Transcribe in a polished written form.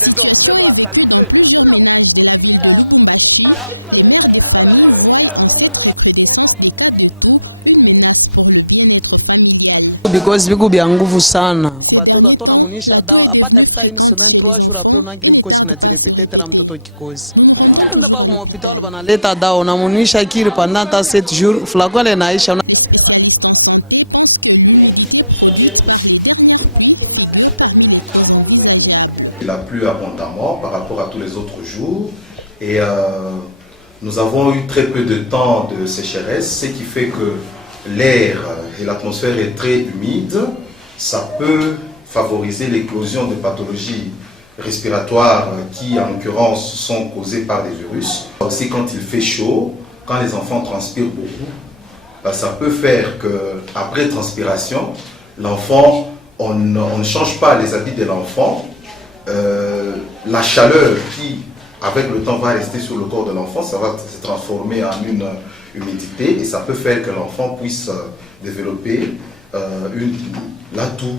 désorber la saleté. Because viko vya nguvu sana kubatoto atona munisha dawa apata kuta ini semaine 3 jours après una kile kikosi kinajirepete tena mtoto kikosi ndio ba kwa hospital banaleta dawa na munisha kile pendant 7 jours flacon ile naisha. Il a plu abondamment par rapport à tous les autres jours et nous avons eu très peu de temps de sécheresse, ce qui fait que l'air et l'atmosphère est très humide. Ça peut favoriser l'éclosion de pathologies respiratoires qui en l'occurrence sont causées par des virus. Aussi quand il fait chaud, quand les enfants transpirent beaucoup, ça peut faire qu'après transpiration, l'enfant, on ne change pas les habits de l'enfant. La chaleur qui, avec le temps, va rester sur le corps de l'enfant, ça va se transformer en une humidité et ça peut faire que l'enfant puisse développer la toux.